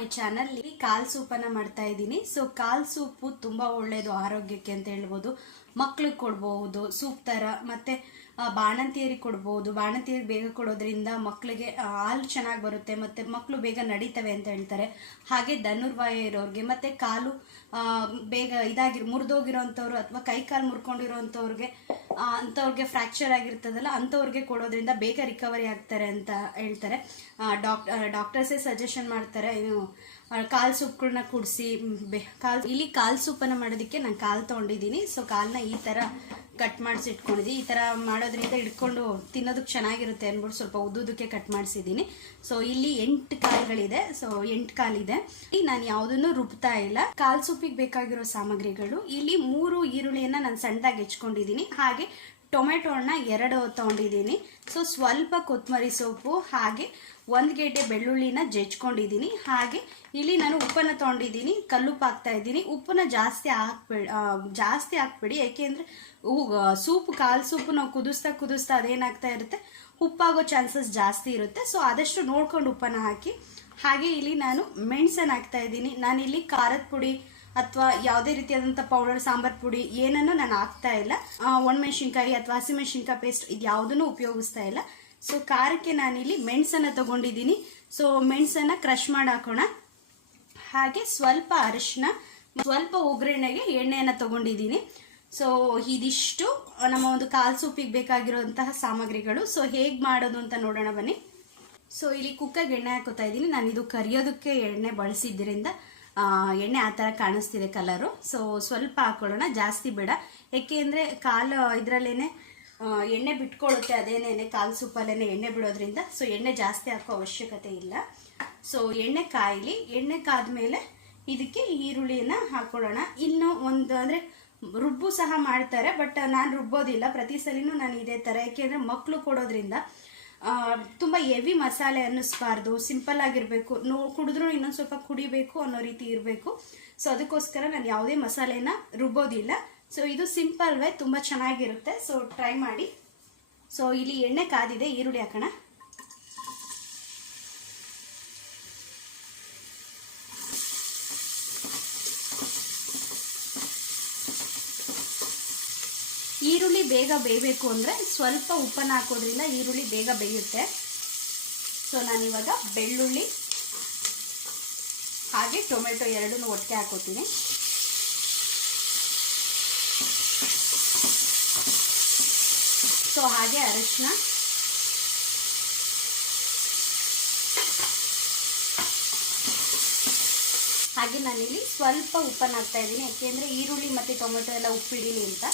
My channel ಕಾಲ್ ಸೂಪನ್ನ ಮಾಡ್ತಾ ಇದ್ದೀನಿ. So ಕಾಲ್ soup ತುಂಬಾ ಒಳ್ಳೇದು ಆರೋಗ್ಯಕ್ಕೆ ಅಂತ ಹೇಳ್ಬೋದು. ಮಕ್ಳಿಗೆ ಕೊಡ್ಬೋದು ಸೂಪ್ ತರ. ಮತ್ತೆ ಬಾಣಂತಿಯರಿಗೆ ಕೊಡ್ಬೋದು. ಬಾಣಂತಿಯರಿಗೆ ಬೇಗ ಕೊಡೋದ್ರಿಂದ ಮಕ್ಕಳಿಗೆ ಹಾಲು ಚೆನ್ನಾಗಿ ಬರುತ್ತೆ. ಮತ್ತೆ ಮಕ್ಕಳು ಬೇಗ ನಡೀತವೆ ಅಂತ ಹೇಳ್ತಾರೆ. ಹಾಗೆ ಧನುರ್ವಾಯ ಇರೋರಿಗೆ ಮತ್ತೆ ಕಾಲು ಬೇಗ ಇದಾಗಿ ಮುರಿದೋಗಿರೋಂಥವ್ರು ಅಥವಾ ಕೈ ಕಾಲು ಮುರ್ಕೊಂಡಿರೋಂಥವ್ರಿಗೆ ಆ, ಅಂಥವ್ರಿಗೆ ಫ್ರ್ಯಾಕ್ಚರ್ ಆಗಿರ್ತದಲ್ಲ, ಅಂಥವ್ರಿಗೆ ಕೊಡೋದ್ರಿಂದ ಬೇಗ ರಿಕವರಿ ಆಗ್ತಾರೆ ಅಂತ ಹೇಳ್ತಾರೆ. ಡಾಕ್ ಡಾಕ್ಟರ್ಸೇ ಸಜೆಷನ್ ಮಾಡ್ತಾರೆ ಏನು ಕಾಲು ಸೂಪ್ಗಳನ್ನ ಕುಡಿಸಿ ಕಾಲು ಇಲ್ಲಿ ಕಾಲು ಸೂಪನ್ನು ಮಾಡೋದಕ್ಕೆ ನಾನು ಕಾಲು ತೊಗೊಂಡಿದ್ದೀನಿ. ಸೊ ಕಾಲನ್ನ ಈ ಥರ ಕಟ್ ಮಾಡಿಸಿ ಇಟ್ಕೊಂಡಿದ್ದೀನಿ ಈ ಥರ ಮಾಡೋದ್ರಿಂದ ಇಟ್ಕೊಂಡು ತಿನ್ನೋದಕ್ಕೆ ಚೆನ್ನಾಗಿರುತ್ತೆ ಅಂದ್ಬಿಟ್ಟು ಸ್ವಲ್ಪ ಉದ್ದುದಕ್ಕೆ ಕಟ್ ಮಾಡಿಸಿದ್ದೀನಿ. ಸೊ ಇಲ್ಲಿ ಎಂಟು ಕಾಲ್ಗಳಿದೆ ಸೊ ಎಂಟು ಕಾಲಿದೆ. ಇಲ್ಲಿ ನಾನು ಯಾವುದನ್ನು ರುಬ್ತಾ ಇಲ್ಲ. ಕಾಲ್ ಸೂಪಿಗೆ ಬೇಕಾಗಿರೋ ಸಾಮಗ್ರಿಗಳು. ಇಲ್ಲಿ ಮೂರು ಈರುಳ್ಳಿಯನ್ನು ನಾನು ಸಣ್ಣದಾಗಿ ಹೆಚ್ಕೊಂಡಿದ್ದೀನಿ. ಹಾಗೆ ಟೊಮೆಟೊನ ಎರಡು ತಗೊಂಡಿದ್ದೀನಿ. ಸೊ ಸ್ವಲ್ಪ ಕೊತ್ತಂಬರಿ ಸೊಪ್ಪು, ಹಾಗೆ ಒಂದು ಗೇಟೆ ಬೆಳ್ಳುಳ್ಳಿನ ಜಜ್ಕೊಂಡಿದ್ದೀನಿ. ಹಾಗೆ ಇಲ್ಲಿ ನಾನು ಉಪ್ಪನ್ನು ತೊಗೊಂಡಿದ್ದೀನಿ, ಕಲ್ಲುಪ್ಪು ಹಾಕ್ತಾ ಇದ್ದೀನಿ. ಉಪ್ಪನ್ನ ಜಾಸ್ತಿ ಹಾಕ್ಬೇಡಿ ಜಾಸ್ತಿ ಹಾಕ್ಬೇಡಿ. ಏಕೆಂದರೆ ಸೂಪ್, ಕಾಲು ಸೂಪು ನಾವು ಕುದಿಸ್ತಾ ಕುದಿಸ್ತಾ ಅದೇನಾಗ್ತಾ ಇರುತ್ತೆ? ಉಪ್ಪಾಗೋ ಚಾನ್ಸಸ್ ಜಾಸ್ತಿ ಇರುತ್ತೆ. ಸೊ ಆದಷ್ಟು ನೋಡ್ಕೊಂಡು ಉಪ್ಪನ್ನು ಹಾಕಿ. ಹಾಗೆ ಇಲ್ಲಿ ನಾನು ಮೆಣಸನ್ನು ಹಾಕ್ತಾ ಇದ್ದೀನಿ. ನಾನಿಲ್ಲಿ ಖಾರದ ಪುಡಿ ಅಥವಾ ಯಾವುದೇ ರೀತಿಯಾದಂಥ ಪೌಡರ್ ಸಾಂಬಾರ್ ಪುಡಿ ಏನನ್ನು ನಾನು ಹಾಕ್ತಾ ಇಲ್ಲ. ಒಣಮೆಣಸಿನ್ಕಾಯಿ ಅಥವಾ ಹಸಿಮೆಣಸಿನ್ಕಾಯಿ ಪೇಸ್ಟ್ ಇದು ಯಾವುದನ್ನು ಉಪಯೋಗಿಸ್ತಾ ಇಲ್ಲ. ಸೊ ಖಾರಕ್ಕೆ ನಾನಿಲ್ಲಿ ಮೆಣಸನ್ನು ತಗೊಂಡಿದ್ದೀನಿ. ಸೊ ಮೆಣಸನ್ನು ಕ್ರಷ್ ಮಾಡಿ ಹಾಕೋಣ. ಹಾಗೆ ಸ್ವಲ್ಪ ಅರಿಶಿನ ಸ್ವಲ್ಪ ಒಗ್ಗರಣೆಗೆ ಎಣ್ಣೆಯನ್ನು ತಗೊಂಡಿದ್ದೀನಿ. ಸೊ ಇದಿಷ್ಟು. ನಮ್ಮ ಒಂದು ಕಾಲ್ ಸೂಪಿಗೆ ಬೇಕಾಗಿರುವಂತಹ ಸಾಮಗ್ರಿಗಳು. ಸೊ ಹೇಗೆ ಮಾಡೋದು ಅಂತ ನೋಡೋಣ ಬನ್ನಿ. ಸೊ ಇಲ್ಲಿ ಕುಕ್ಕರ್ಗೆ ಎಣ್ಣೆ ಹಾಕೋತಾ ಇದ್ದೀನಿ. ನಾನು ಇದು ಕರಿಯೋದಕ್ಕೆ ಎಣ್ಣೆ ಬಳಸಿದ್ದರಿಂದ ಎಣ್ಣೆ ಆ ಥರ ಕಾಣಿಸ್ತಿದೆ ಕಲರು ಸೊ ಸ್ವಲ್ಪ ಹಾಕ್ಕೊಳ್ಳೋಣ ಜಾಸ್ತಿ ಬೇಡ. ಯಾಕೆ ಅಂದರೆ ಕಾಲು ಇದರಲ್ಲೇ ಎಣ್ಣೆ ಬಿಟ್ಕೊಳ್ಳುತ್ತೆ ಅದೇನೇನೆ ಕಾಲು ಸೂಪಲ್ಲೇ ಎಣ್ಣೆ ಬಿಡೋದ್ರಿಂದ. ಸೊ ಎಣ್ಣೆ ಜಾಸ್ತಿ ಹಾಕೋ ಅವಶ್ಯಕತೆ ಇಲ್ಲ. ಸೊ ಎಣ್ಣೆ ಕಾಯಲಿ, ಎಣ್ಣೆ ಕಾದ್ಮೇಲೆ ಇದಕ್ಕೆ ಈರುಳ್ಳಿಯನ್ನು ಹಾಕೊಳ್ಳೋಣ. ಇನ್ನು ಒಂದು ಅಂದರೆ ರುಬ್ಬು ಸಹ ಮಾಡ್ತಾರೆ ಬಟ್ ನಾನು ರುಬ್ಬೋದಿಲ್ಲ. ಪ್ರತಿ ಸಲಿನೂ ನಾನು ಇದೇ ಥರ ಯಾಕೆಂದರೆ ಮಕ್ಕಳು ಕೊಡೋದ್ರಿಂದ ತುಂಬ ಹೆವಿ ಮಸಾಲೆ ಅನ್ನಿಸ್ಬಾರ್ದು ಸಿಂಪಲ್ ಆಗಿರಬೇಕು. ನೋ, ಕುಡಿದ್ರೂ ಇನ್ನೊಂದು ಸ್ವಲ್ಪ ಕುಡಿಬೇಕು ಅನ್ನೋ ರೀತಿ ಇರಬೇಕು. ಸೊ ಅದಕ್ಕೋಸ್ಕರ ನಾನು ಯಾವುದೇ ಮಸಾಲೆನ ರುಬ್ಬೋದಿಲ್ಲ. ಸೊ ಇದು ಸಿಂಪಲ್ವೇ ತುಂಬ ಚೆನ್ನಾಗಿರುತ್ತೆ. ಸೊ ಟ್ರೈ ಮಾಡಿ. ಸೊ ಇಲ್ಲಿ ಎಣ್ಣೆ ಕಾದಿದೆ, ಈರುಳ್ಳಿ ಹಾಕೋಣ. ಈರುಳ್ಳಿ ಬೇಗ ಬೇಯಬೇಕು ಅಂದರೆ ಸ್ವಲ್ಪ ಉಪ್ಪನ್ನು ಹಾಕೋದ್ರಿಂದ ಈರುಳ್ಳಿ ಬೇಗ ಬೇಯುತ್ತೆ. ಸೊ ನಾನಿವಾಗ ಬೆಳ್ಳುಳ್ಳಿ ಹಾಗೆ ಟೊಮೆಟೊ ಎರಡನ್ನೂ ಒಟ್ಟಿಗೆ ಹಾಕೋತೀನಿ. ಸೊ ಹಾಗೆ ಅರಿಶಿನ. ಹಾಗೆ ನಾನಿಲ್ಲಿ ಸ್ವಲ್ಪ ಉಪ್ಪನ್ನು ಹಾಕ್ತಾ ಇದ್ದೀನಿ. ಯಾಕೆಂದರೆ ಈರುಳ್ಳಿ ಮತ್ತು ಟೊಮೆಟೊ ಎಲ್ಲ ಉಪ್ಪಿಡೀಲಿ ಅಂತ.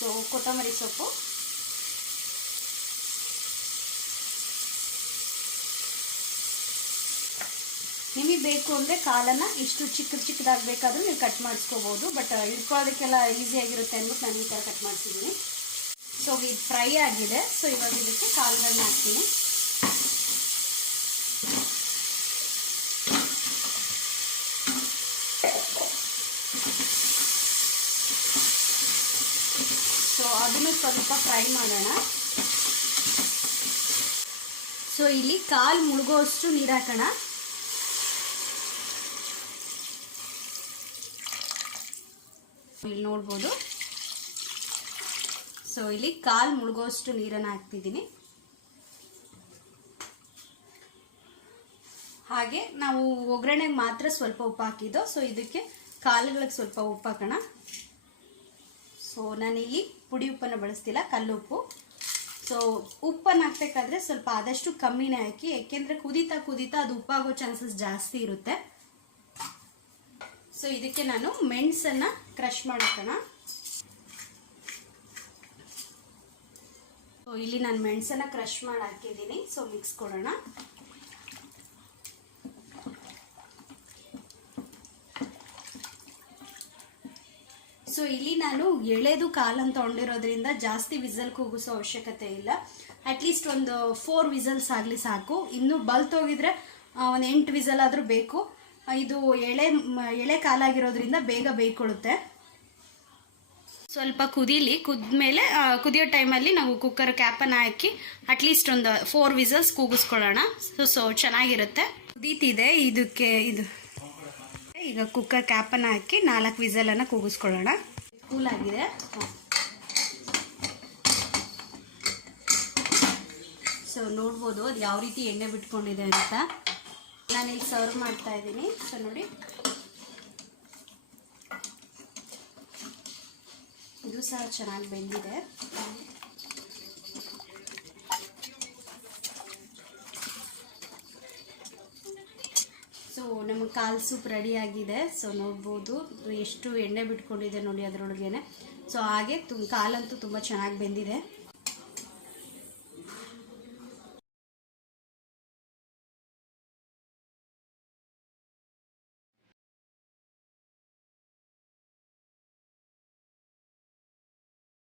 ಸೊ, ಕೊತ್ತಂಬರಿ ಸೊಪ್ಪು. ನಿಮಗೆ ಬೇಕು ಅಂದರೆ ಕಾಲನ್ನು ಇಷ್ಟು ಚಿಕ್ಕ ಚಿಕ್ಕದಾಗಬೇಕಾದ್ರೂ ನೀವು ಕಟ್ ಮಾಡಿಸ್ಕೋಬೋದು, ಬಟ್ ಇಟ್ಕೊಳ್ಳೋದಕ್ಕೆಲ್ಲ ಈಸಿಯಾಗಿರುತ್ತೆ ಅಂದ್ಬಿಟ್ಟು ನಾನು ಈ ಥರ ಕಟ್ ಮಾಡ್ತಿದ್ದೀನಿ ಸೊ, ಇದು ಫ್ರೈ ಆಗಿದೆ. ಸೊ, ಇವಾಗ ಇದಕ್ಕೆ ಕಾಳುಗಳನ್ನ ಹಾಕ್ತೀನಿ. ಸೊ ಅದನ್ನು ಸ್ವಲ್ಪ ಫ್ರೈ ಮಾಡೋಣ. ಸೊ ಇಲ್ಲಿ ಕಾಲು ಮುಳುಗೋಷ್ಟು ನೀರು ಹಾಕೋಣ. ಇಲ್ಲಿ ನೋಡ್ಬೋದು. ಸೊ ಇಲ್ಲಿ ಕಾಲು ಮುಳುಗೋಷ್ಟು ನೀರನ್ನು ಹಾಕ್ತಿದ್ದೀನಿ. ಹಾಗೆ ನಾವು ಒಗ್ಗರಣೆಗೆ ಮಾತ್ರ ಸ್ವಲ್ಪ ಉಪ್ಪು ಹಾಕಿದ್ದು. ಸೊ ಇದಕ್ಕೆ ಕಾಲುಗಳಿಗೆ ಸ್ವಲ್ಪ ಉಪ್ಪು ಹಾಕೋಣ. ಸೊ ನಾನಿಲ್ಲಿ ಪುಡಿ ಉಪ್ಪನ್ನು ಬಳಸ್ತಿಲ್ಲ, ಕಲ್ಲುಪ್ಪು. ಸೊ ಉಪ್ಪನ್ನು ಹಾಕ್ಬೇಕಾದ್ರೆ ಸ್ವಲ್ಪ ಆದಷ್ಟು ಕಮ್ಮಿನೇ ಹಾಕಿ ಯಾಕೆಂದರೆ ಕುದೀತಾ ಕುದೀತಾ ಅದು ಉಪ್ಪಾಗೋ ಚಾನ್ಸಸ್ ಜಾಸ್ತಿ ಇರುತ್ತೆ. ಸೊ ಇದಕ್ಕೆ ನಾನು ಮೆಣಸನ್ನು ಕ್ರಷ್ ಮಾಡ್ಕೋಣ. ಸೊ ಇಲ್ಲಿ ನಾನು ಮೆಣಸನ್ನು ಕ್ರಷ್ ಮಾಡಿ ಹಾಕಿದ್ದೀನಿ ಸೊ ಮಿಕ್ಸ್ ಕೊಡೋಣ. ಸೊ ಇಲ್ಲಿ ನಾನು ಎಳೆದು ಕಾಲನ್ನು ತೊಗೊಂಡಿರೋದ್ರಿಂದ ಜಾಸ್ತಿ ವಿಸಲ್ ಕೂಗಿಸೋ ಅವಶ್ಯಕತೆ ಇಲ್ಲ. ಅಟ್ಲೀಸ್ಟ್ ಒಂದು ಫೋರ್ ವಿಸಲ್ಸ್ ಆಗಲಿ ಸಾಕು. ಇನ್ನು ಬಲ್ತೋಗಿದ್ರೆ ಒಂದು ಎಂಟು ವಿಸಲ್ ಆದರೂ ಬೇಕು. ಇದು ಎಳೆ ಎಳೆ ಕಾಲಾಗಿರೋದ್ರಿಂದ ಬೇಗ ಬೇಯ್ಕೊಳ್ಳುತ್ತೆ ಸ್ವಲ್ಪ ಕುದೀಲಿ, ಕುದ್ಮೇಲೆ ಕುದಿಯೋ ಟೈಮಲ್ಲಿ ನಾವು ಕುಕ್ಕರ್ ಕ್ಯಾಪನ್ನು ಹಾಕಿ ಅಟ್ಲೀಸ್ಟ್ ಒಂದು ಫೋರ್ ವಿಸಲ್ಸ್ ಕೂಗಿಸ್ಕೊಳ್ಳೋಣ. ಸೊ ಸೊ ಚೆನ್ನಾಗಿರುತ್ತೆ. ಕುದೀತಿದೆ. ಇದಕ್ಕೆ, ಇದು. ಈಗ ಕುಕ್ಕರ್ ಕ್ಯಾಪನ್ನು ಹಾಕಿ ನಾಲ್ಕು ವಿಸಲನ್ನು ಕೂಗಿಸ್ಕೊಳ್ಳೋಣ. ಕೂಲ್ ಆಗಿದೆ. ಸೊ ನೋಡ್ಬೋದು ಅದು ಯಾವ ರೀತಿ ಎಣ್ಣೆ ಬಿಟ್ಕೊಂಡಿದೆ ಅಂತ. ನಾನು ನಾನಿಲ್ಲಿ ಸರ್ವ್ ಮಾಡ್ತಾ ಇದ್ದೀನಿ. ಸೊ ನೋಡಿ. ಇದು ಸಹ ಚೆನ್ನಾಗಿ ಬೆಂದಿದೆ. ಸೊ ನಮಗೆ ಕಾಲ್ ಸೂಪ್ ರೆಡಿ ಆಗಿದೆ. ಸೊ ನೋಡ್ಬೋದು. ಎಷ್ಟು ಎಣ್ಣೆ ಬಿಟ್ಕೊಂಡಿದೆ ನೋಡಿ ಅದರೊಳಗೇನೆ. ಸೊ ಹಾಗೆ ತುಂಬ ಕಾಲಂತೂ ತುಂಬ ಚೆನ್ನಾಗಿ ಬೆಂದಿದೆ.